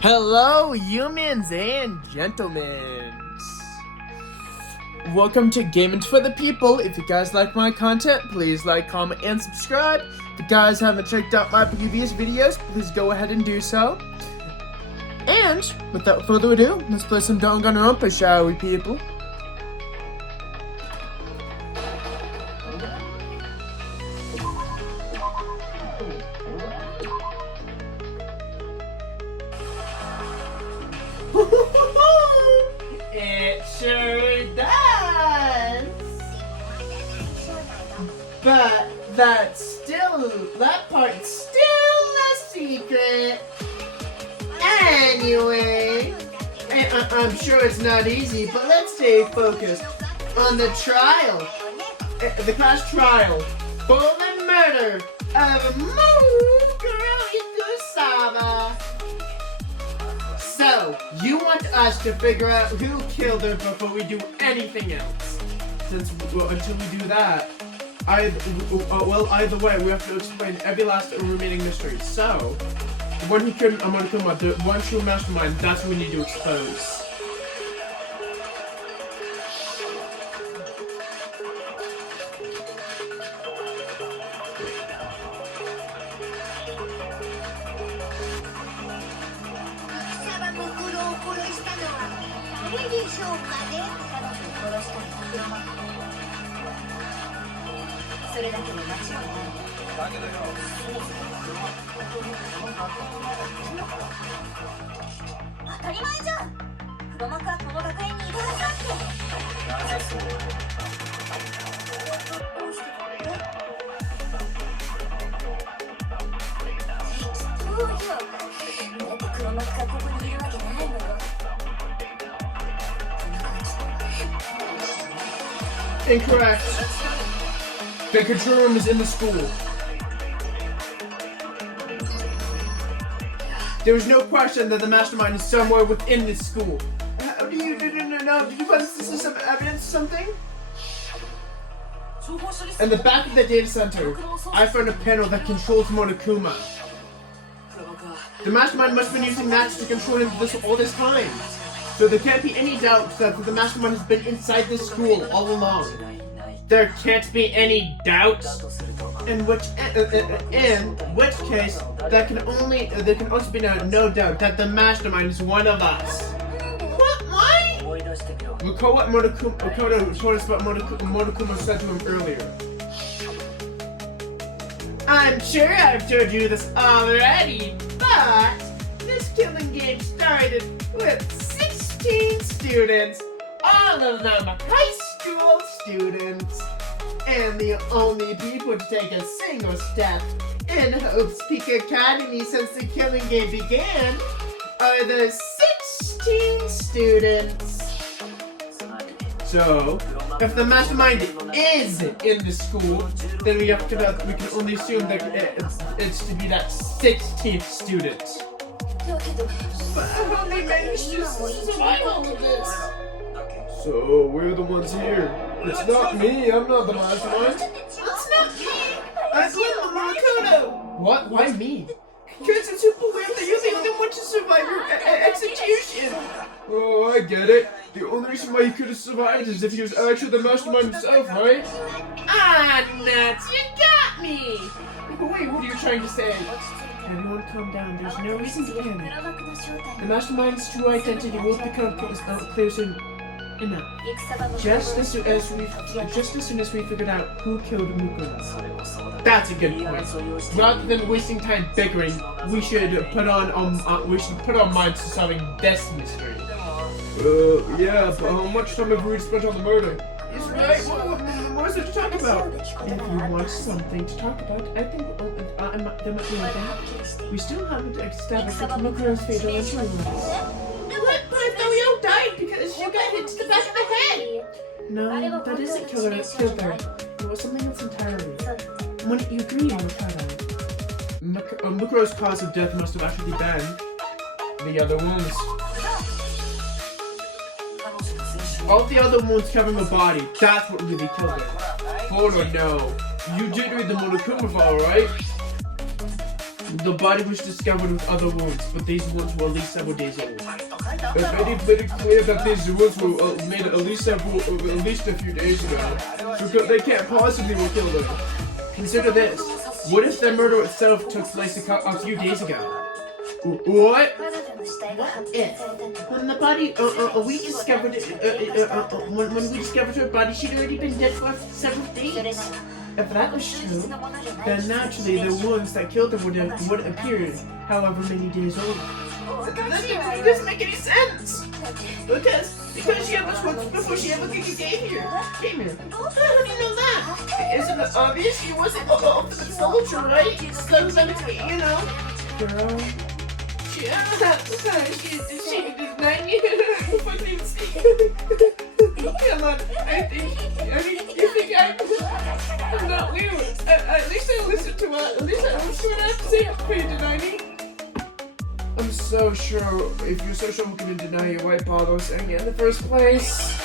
Hello, humans and gentlemen. Welcome to Gaming for the People. If you guys like my content, please like, comment, and subscribe. If you guys haven't checked out my previous videos, please go ahead and do so. And without further ado, let's play some Danganronpa, shall we, people? It sure does. But that part's still a secret. Anyway, I'm sure it's not easy, but let's stay focused on the trial. The class trial for the murder of Muguro Ikusama. So, you want us to figure out who killed her before we do anything else. Until we do that, either way, we have to explain every last remaining mystery. So, the one who killed Amonokuma, the one true mastermind, that's what we need to expose. Incorrect. The control room is in the school. There is no question that the mastermind is somewhere within this school. How do you know? Did you find some evidence or something? In the back of the data center, I found a panel that controls Monokuma. The mastermind must have been using that to control him all this time. So there can't be any doubt that the mastermind has been inside this school all along. There can't be any doubt. In which case, there can also be no doubt that the mastermind is one of us. What? Recall what Monokuma told us about Monokuma said to him earlier. I'm sure I've told you this already, but this killing game started with 16 students, all of them high school students, and the only people to take a single step in Hope's Peak Academy since the killing game began are the 16 students. So, if the mastermind is in the school, then we can only assume that it's to be that 16th student. But how they managed to survive all of this? So, we're the ones here. It's not me, I'm not the mastermind. It's not me! I'm Makoto! What? Why me? Because it's super weird that you're the only one to survive your execution! Oh, I get it. The only reason why you could have survived is if he was actually the mastermind himself, right? Ah, nuts! You got me! Wait, what are you trying to say? Everyone calm down, there's no reason to panic. The mastermind's true identity will become clear soon enough. Just as soon as we figured out who killed Mukura. That's a good point. Rather than wasting time bickering, we should put our minds to solving this mystery. Yeah, but how much time have we spent on the murder? Yes, right. What is there to talk about? If you want something to talk about, I think there might be like that. We still haven't established what Mukura's fatal injury was. What? But I thought we all died because you got hit to the back of the head! No, that isn't killed her. It was something else entirely. When you agree, Mukura's cause of death must have actually been the other wounds. All the other wounds covering her body, that's what really killed her. Oh no, you did read the Monokuma file, right? The body was discovered with other wounds, but these wounds were at least several days old. It's very clear that these wounds were made at least a few days ago. Because they can't possibly have killed her. Consider this. What if the murder itself took place a few days ago? What? What if, when the body, we discovered it, when we discovered her body, she'd already been dead for several days? If that was true, then naturally the wounds that killed her would appear however many days old. That doesn't make any sense! Because she had much wounds before she ever came here. How do you know that? Isn't it obvious she wasn't the soldier, right? So, you know. Girl. She did not fucking see. Come on, you think I'm not weird? At least I listened to what, at least I was sure I have to say did I need? I'm so sure, if you're so sure we can deny you, why bother saying it in the first place?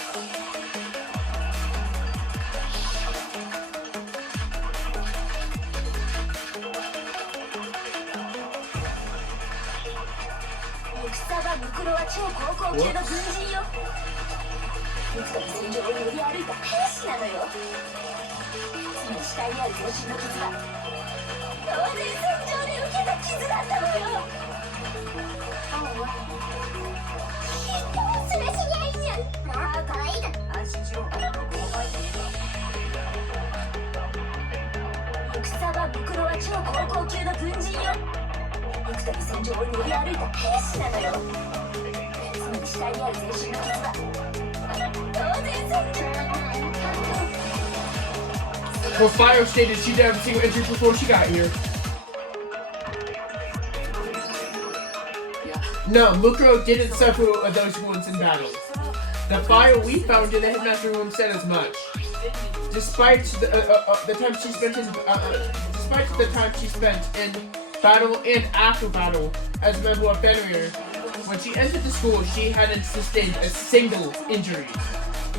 Well, Fire stated she didn't have a single injury before she got here. No, Mukuro didn't suffer those wounds in battle. The file we found in the Headmaster room said as much. Despite the time she spent in battle and after battle as a member of Fenrir, when she entered the school, she hadn't sustained a single injury.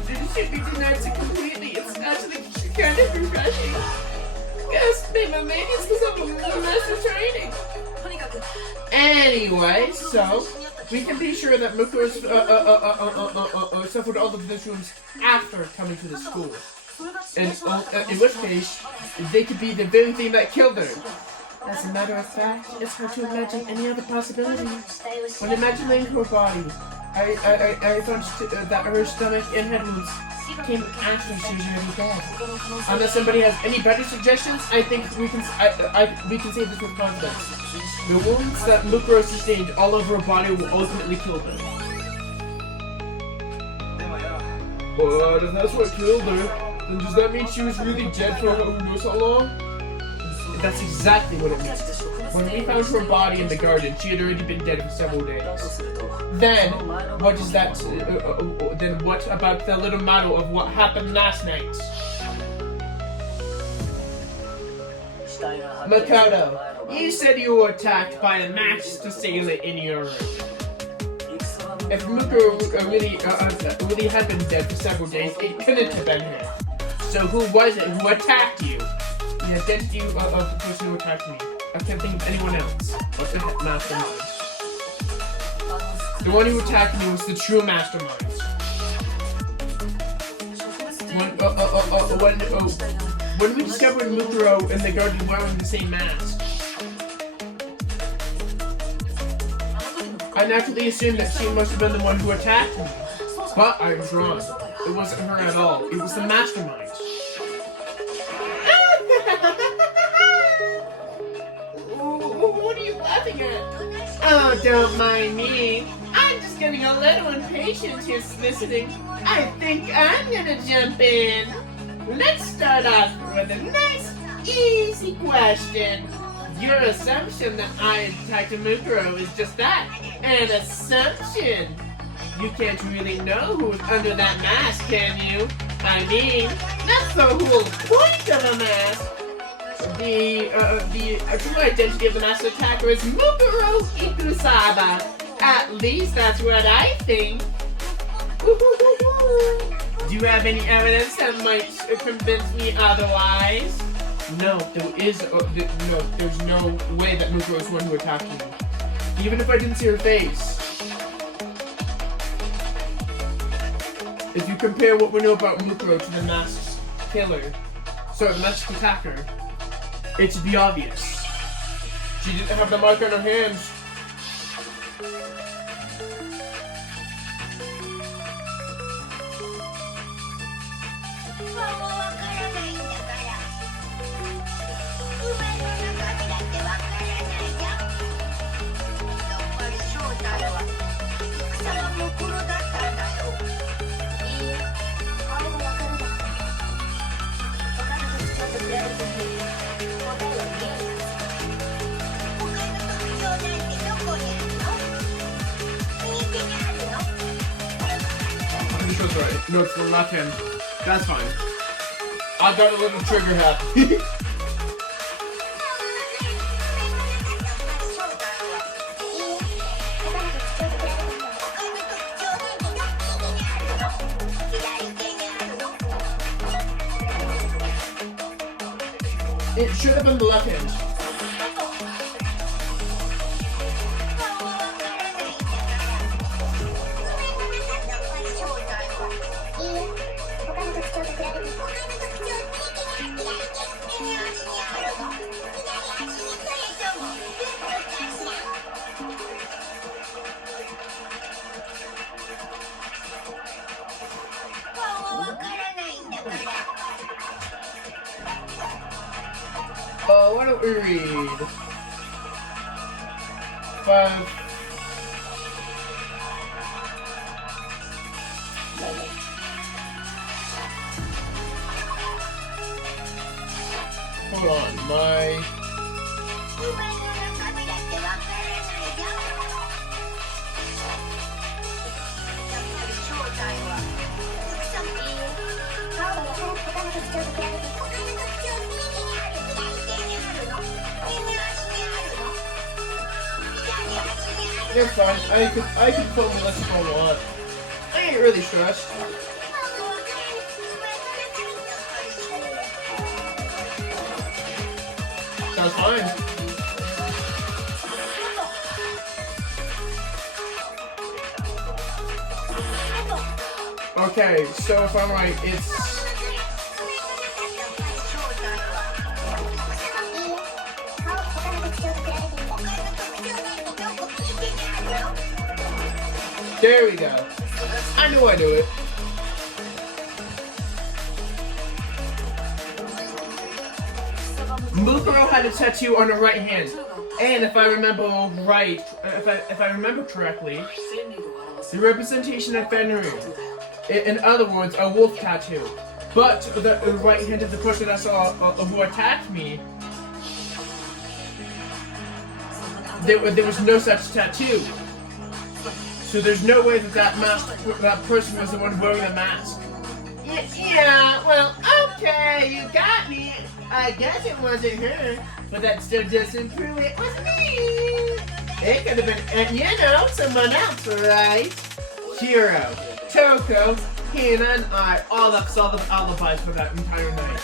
It should be denied so completely. It's actually kind of refreshing. Yes, maybe it's because of the master training. Anyway, so we can be sure that Mukuro suffered all of those wounds after coming to the school. And in which case, they could be the very thing that killed her. As a matter of fact, it's hard to imagine any other possibility. When imagining her body, I found that her stomach and head wounds came after she was already dead. Unless somebody has any better suggestions, I think we can say this with confidence. The wounds that Mukuro sustained all over her body will ultimately kill her. But if that's what killed her, then does that mean she was really dead for who knows how long? That's exactly what it means. When we found her body in the garden, she had already been dead for several days. Then, what is that? Then what about the little model of what happened last night? Makoto, you said you were attacked by a masked assailant in your room. If Mukuro really had been dead for several days, it couldn't have been her. So who was it who attacked you? The identity of the person who attacked me. I can't think of anyone else. What's the mastermind? The one who attacked me was the true mastermind. When we discovered Mukuro in the garden wearing the same mask, I naturally assumed that she must have been the one who attacked me. But I was wrong. It wasn't her at all. It was the mastermind. What are you laughing at? Oh, don't mind me. I'm just getting a little impatient here listening. I think I'm gonna jump in. Let's start off with a nice, easy question. Your assumption that I attacked Mukuro is just that, an assumption. You can't really know who's under that mask, can you? I mean, that's the whole point of a mask. The true identity of the masked attacker is Mukuro Ikusaba. At least that's what I think. Do you have any evidence that might convince me otherwise? No, there's no way that Mukuro is the one who attacked me. Even if I didn't see her face. If you compare what we know about Mukuro to the masked killer, the masked attacker, it's be obvious. She didn't have the mark on her hands. Right. No, it's the left hand. That's fine. I got a little trigger happy. It should have been the left hand. Why don't we read 5. Hold on, my... You're fine. I can film unless you don't want. I ain't really stressed. Sounds fine. Okay, so if I'm right, it's... There we go. I knew I knew it. Mukuro had a tattoo on her right hand, and if I remember right, if I remember correctly, the representation of Fenrir. In other words, a wolf tattoo. But the right hand of the person I saw who attacked me, there was no such tattoo. So there's no way that person was the one wearing the mask. Yeah, well, okay, you got me. I guess it wasn't her, but that still doesn't prove it was me. It could have been, someone else, right? Shiro, Toko, Hina, and I all have solid alibis for that entire night.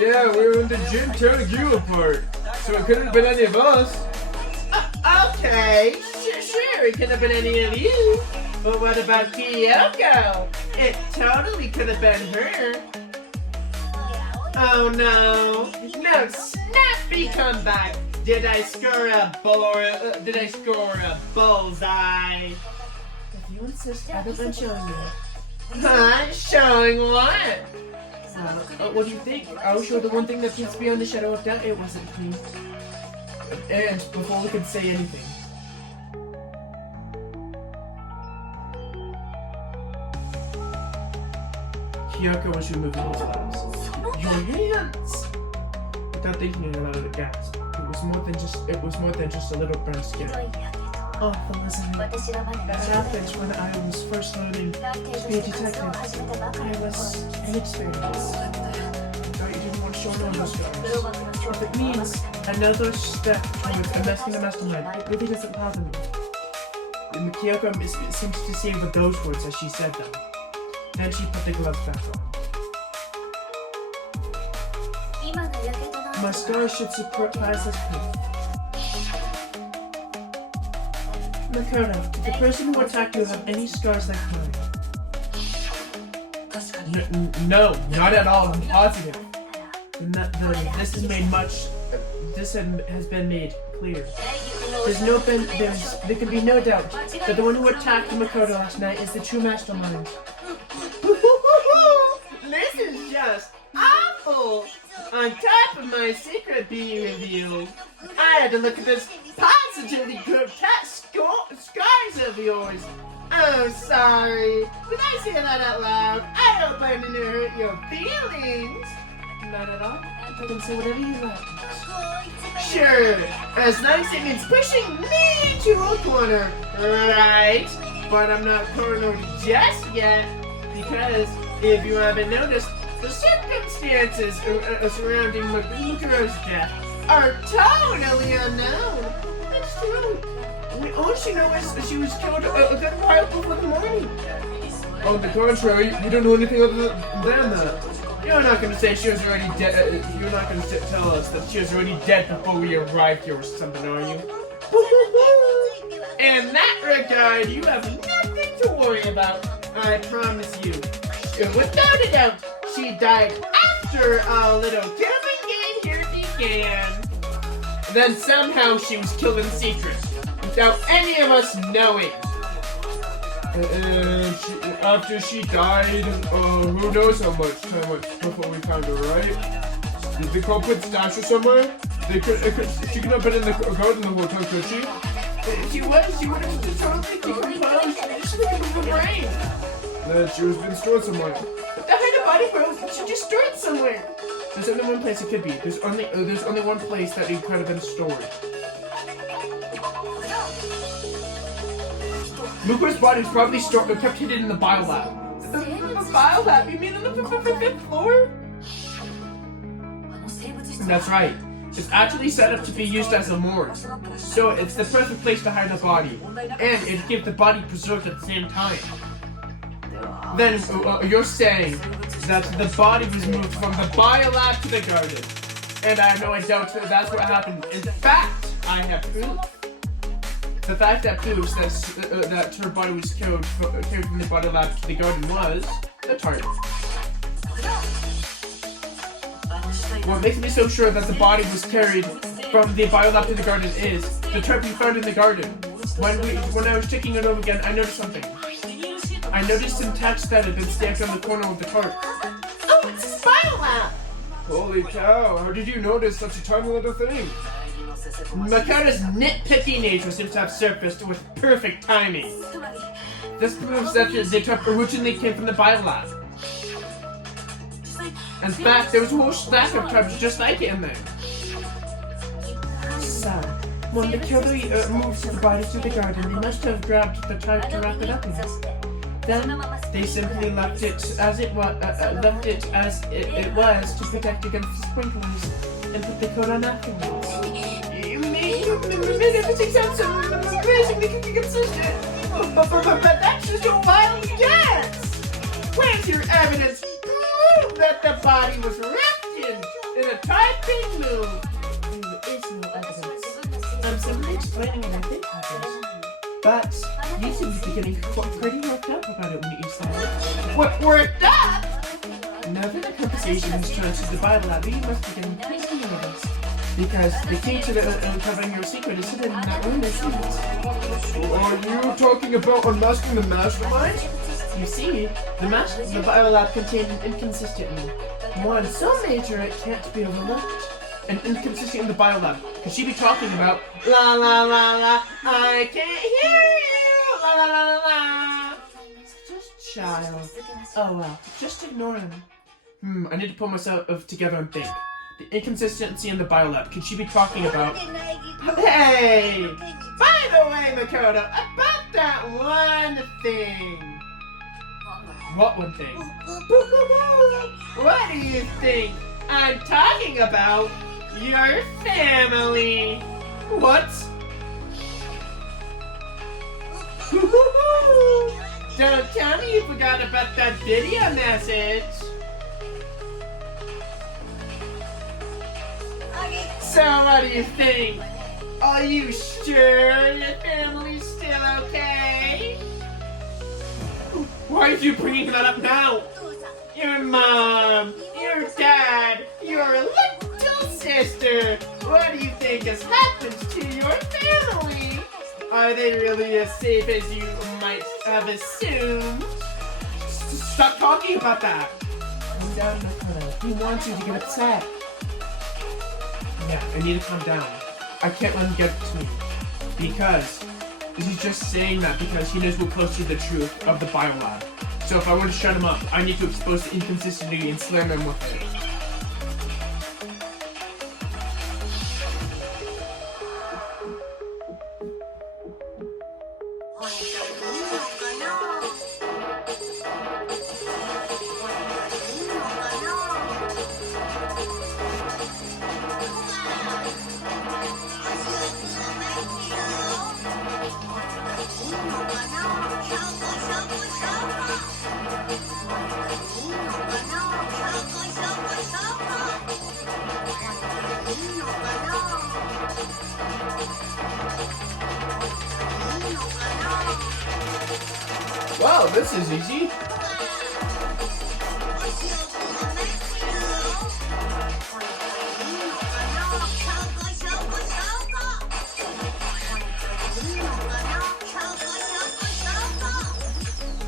Yeah, we were in the gym tearing you apart, so it couldn't have been any of us. Okay, sure, it could have been any of you. But what about Kyoko? It totally could have been her. Oh no. No snappy comeback. Did I score a bullseye? If you insist, I haven't been showing you. Huh? Showing what? What do you think? I'll show the one thing that keeps beyond the shadow of doubt. It wasn't me. And before we could say anything. Kyoko was removing his gloves. Your hands! Without thinking, he allowed a gasp. It was more than just a little burn skin. Oh, Felicity. That happens when I was first learning to be a detective. I was inexperienced. I thought you didn't want to show no those scars. If it means another step towards unmasking the mastermind, it really doesn't bother me. And Kyoko seems to savor those words as she said them. Then she put the gloves back on. My scars should support Liza's proof. Makoto, did the person who attacked you have any scars like mine? No, not at all. I'm positive. This has made much. This has been made clear. There can be no doubt that the one who attacked Makoto last night is the true mastermind. This is just awful! On top of my secret being revealed, I had to look at this positively grotesque scars of yours. Oh, sorry. Did I say that out loud? I hope I didn't hurt your feelings. Not at all. You can say whatever you like. Sure, as long as it means pushing me into a corner, right? But I'm not cornered just yet, because if you haven't noticed, the circumstances surrounding Mukuro's death are totally unknown. It's true. All she knows is she was killed a good while before the morning. On the contrary, you don't know anything other than that. You're not going to say she was already dead. You're not going to tell us that she was already dead before we arrived here or something, are you? In that regard, you have nothing to worry about. I promise you. Without a doubt, she died after a little killing game here began. Then somehow she was killed in secret, without any of us knowing. After she died, who knows how much time before we found her, right? Did the culprit stash her somewhere? She could have been in the garden the whole time, could she? She would have totally decomposed. She's like a little brain. Then she was been stored somewhere. Behind a body, bro. She just stored somewhere. There's only one place it could be. There's only one place that it could have been stored. Mukuro's body was probably kept hidden in the biolab. The biolab? You mean on the 5th floor? That's right. It's actually set up to be used as a morgue. So it's the perfect place to hide the body. And it'd keep the body preserved at the same time. Then you're saying that the body was moved from the biolab to the garden. And I have no doubt that that's what happened. In fact, I have proof. The fact that proves that her body was carried from the body lab to the garden was the target. What makes me so sure that the body was carried from the biolab to the garden is the tarp we found in the garden. When I was checking it over again, I noticed something. I noticed some text that had been stamped on the corner of the tarp. Oh, it's his biolab! Holy cow! How did you notice such a tiny little thing? Makoto's nitpicking nature seems to have surfaced with perfect timing. This proves that the tarp originally came from the biolab. In fact, there was a whole stack of tarps just like it in there. So, when Makoto moved the body to the garden, they must have grabbed the tarp to wrap it up in. Then they simply left it as it was to protect against the sprinklers and put the coat on afterwards. You made everything sound so amazingly consistent, but that's just a wild guess. Where's your evidence? Prove that the body was wrapped in a typing move. There is no evidence. I'm simply explaining what I think happened. But you seem to be getting pretty worked up about it when you said it. What, worked up? Now that the conversation has turned to the biolab, you must be getting pretty nervous. Because the key to uncovering your secret is hidden in that room, isn't it? Are you talking about unmasking the mastermind? You see, the biolab contained an inconsistency. One so major it can't be overlooked. An inconsistency in the biolab. Could she be talking about la la la la, I can't hear you, la la la la la. Just child. Oh well, just ignore him. I need to pull myself together and think. The inconsistency in the biolab. Could she be talking about... Hey! By the way, Makoto, about that one thing. What one thing? What do you think I'm talking about? Your family. What? Don't tell me you forgot about that video message. So what do you think? Are you sure your family's still okay? Why are you bringing that up now? Your mom, your dad, your little sister. What do you think has happened to your family? Are they really as safe as you might have assumed? Stop talking about that. He wants you to get upset. Yeah, I need to calm down. I can't let him get to me. Because he's just saying that because he knows we're close to the truth of the biolab. So if I want to shut him up, I need to expose the inconsistency and slam him with it. Wow, this is easy.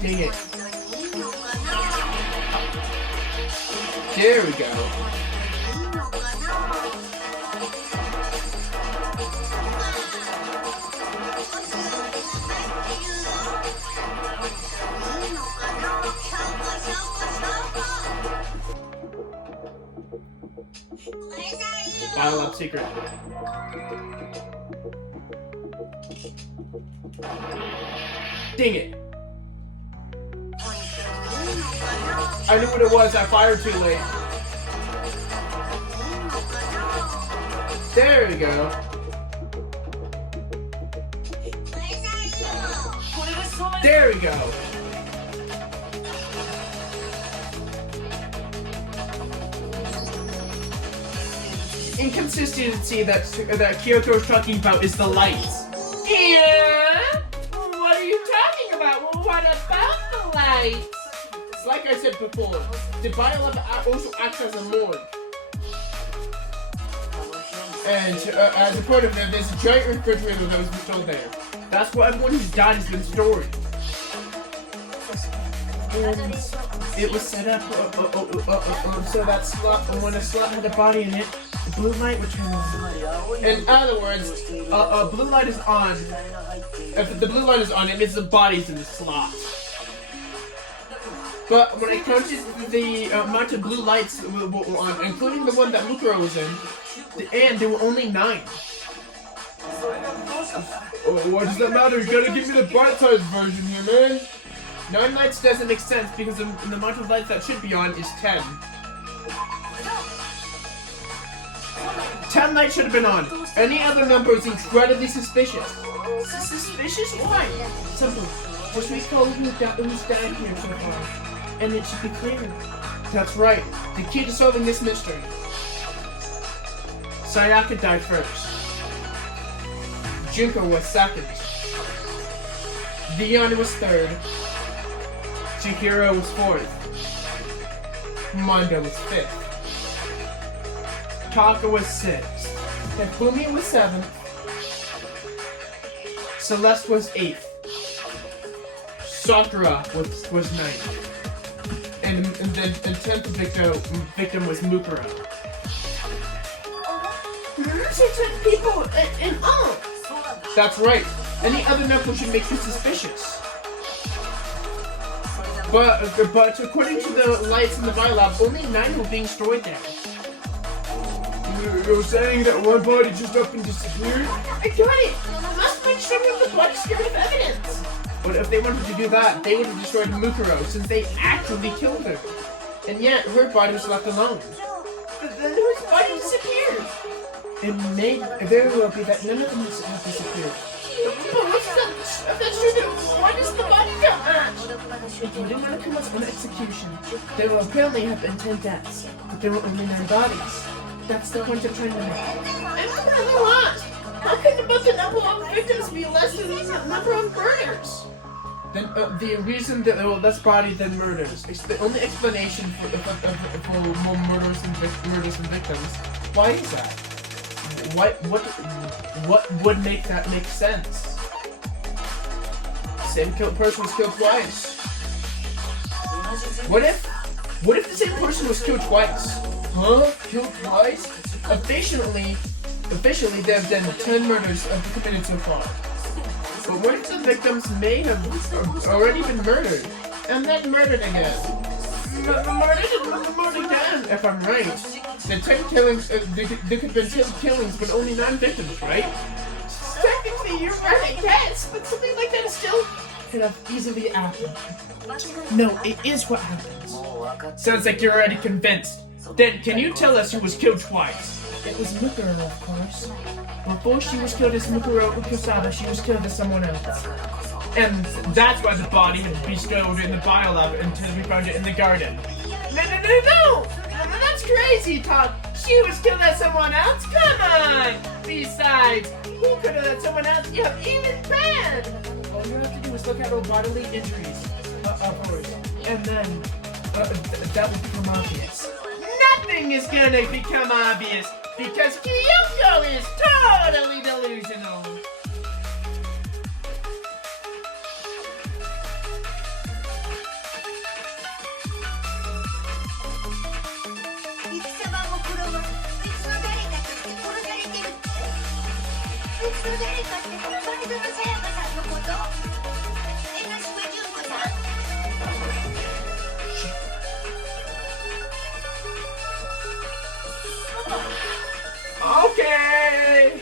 Dang it. There we go. Battle Up Secret. Dang it. I knew what it was, I fired too late. There we go. There we go. Inconsistency that Kyoto is talking about is the lights. Yeah? What are you talking about? Well, what about the lights? It's like I said before, the biolab also acts as a morgue. And as a part of it, there's a giant refrigerator that was installed there. That's what everyone who's died has been stored. And it was set up so that slot, when a slot had a body in it, the blue light would turn on. In other words, blue light is on. If the blue light is on, it means the body's in the slot. But when I counted the amount of blue lights were on, including the one that Mukuro was in, and there were only 9. Oh, what does that matter? You gotta give me the bite-sized version here, man. 9 lights doesn't make sense because the amount of lights that should be on is 10. 10 lights should have been on. Any other number is incredibly suspicious. Suspicious? Why? Simple. Just recall who's died here so far. And it should be clear. That's right. The key to solving this mystery. Sayaka died first. Junko was second. Viana was third. Chihiro was fourth. Mondo was fifth. Taka was sixth. Takumi was seventh. Celeste was 8th. Sakura was 9th. And then the 10th victim was Mukuro. So 10 people in all. That's right. Any other number should make you suspicious. But according to the lights in the biolab, only 9 were being stored there. You're saying that one body just up and disappeared? I got it! I must make sure that the body's scared of evidence! But if they wanted to do that, they would have destroyed Mukuro, since they actually killed her. And yet, her body was left alone. But then her body disappeared! It may very well be that none of them have disappeared. But what's that? If that's true, then why does the body get matched? If you didn't want to come up on execution, there will apparently have been 10 deaths, but there were only 9 bodies. That's the point I'm trying to make. really lost. How can the number of victims be less than the number of murders? Then the reason that there were less bodies than murders. It's the only explanation for more murders and victims. Why is that? What would make that make sense? Same person was killed twice. What if the same person was killed twice? Huh? Killed twice? Officially, there have been 10 murders committed so far. But what if the victims may have already been murdered, and then murdered again? Murdered again, if I'm right. The 10 killings, there could have been 10 killings, but only 9 victims, right? Technically, you're right, yes, but something like that still could have easily happened. No, it is what happens. Sounds like you're already convinced. Then, can you tell us who was killed twice? It was Mukuro, of course. Before she was killed as Mukuro Ukusaba, she was killed as someone else. And that's why the body had been stowed in the biolab until we found it in the garden. No! That's crazy talk! She was killed as someone else? Come on! Besides, who could have let someone else get even bad? All you have to do is look at her bodily injuries, of course, and then that will become obvious. Nothing is gonna become obvious because Kyoko is totally delusional. Okay.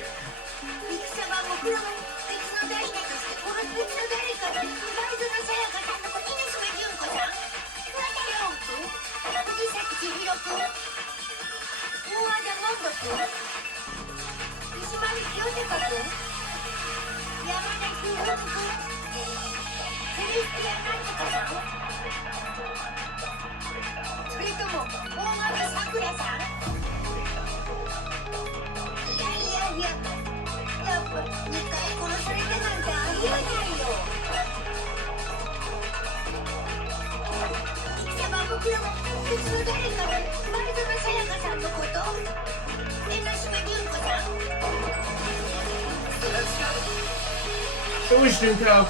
It was Junko.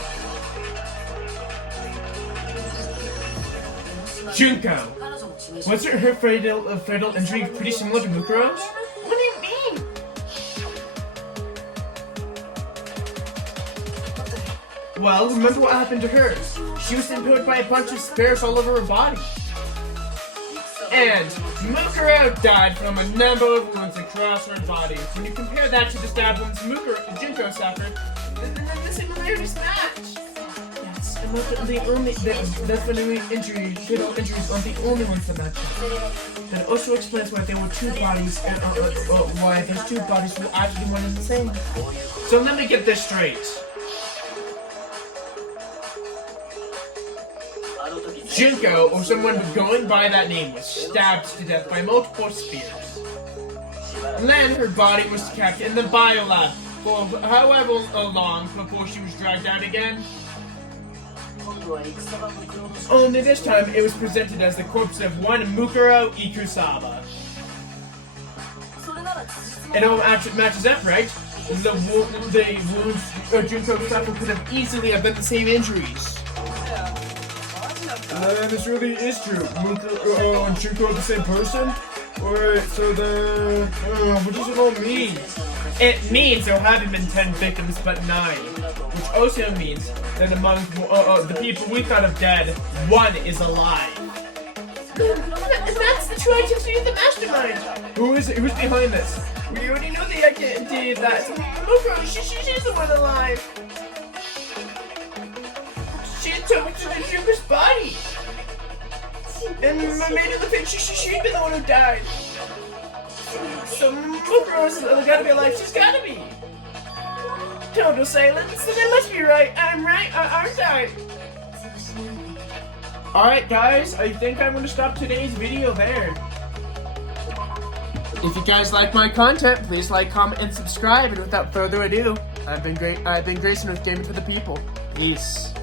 Junko! Wasn't her fatal injury pretty similar to Mukuro's? What do you mean? Well, remember what happened to her? She was impaled by a bunch of spears all over her body. And Mukuro died from a number of wounds across her body. When you compare that to the stab wounds Junko suffered, then the similarities match. Yes, and definitely fatal injuries aren't the only ones that match up. That also explains why there were 2 bodies, and why those 2 bodies were actually one and the same. So let me get this straight. Junko, or someone going by that name, was stabbed to death by multiple spears. And then her body was kept in the biolab for however long before she was dragged out again. Only this time it was presented as the corpse of one Mukuro Ikusaba. It all matches up, right? The wounds Junko suffered could have easily have been the same injuries. This really is true. Mukuro and Junko are the same person? Alright, so then, what does it all mean? It means there haven't been 10 victims, but 9. Which also means that among the people we thought of dead, 1 is alive. And that's the true identity of the mastermind. Who is it? Who's behind this? We already know the identity of that. Mukuro, she's the one alive. She took the Junko's body. And made it look like she'd been the one who died. So Mukuro's gotta be alive. She's gotta be. Total silence. Then I must be right. I'm right, aren't I? Alright guys, I think I'm gonna stop today's video there. If you guys like my content, please like, comment, and subscribe. And without further ado, I've been Grayson with Gaming for the People. Peace.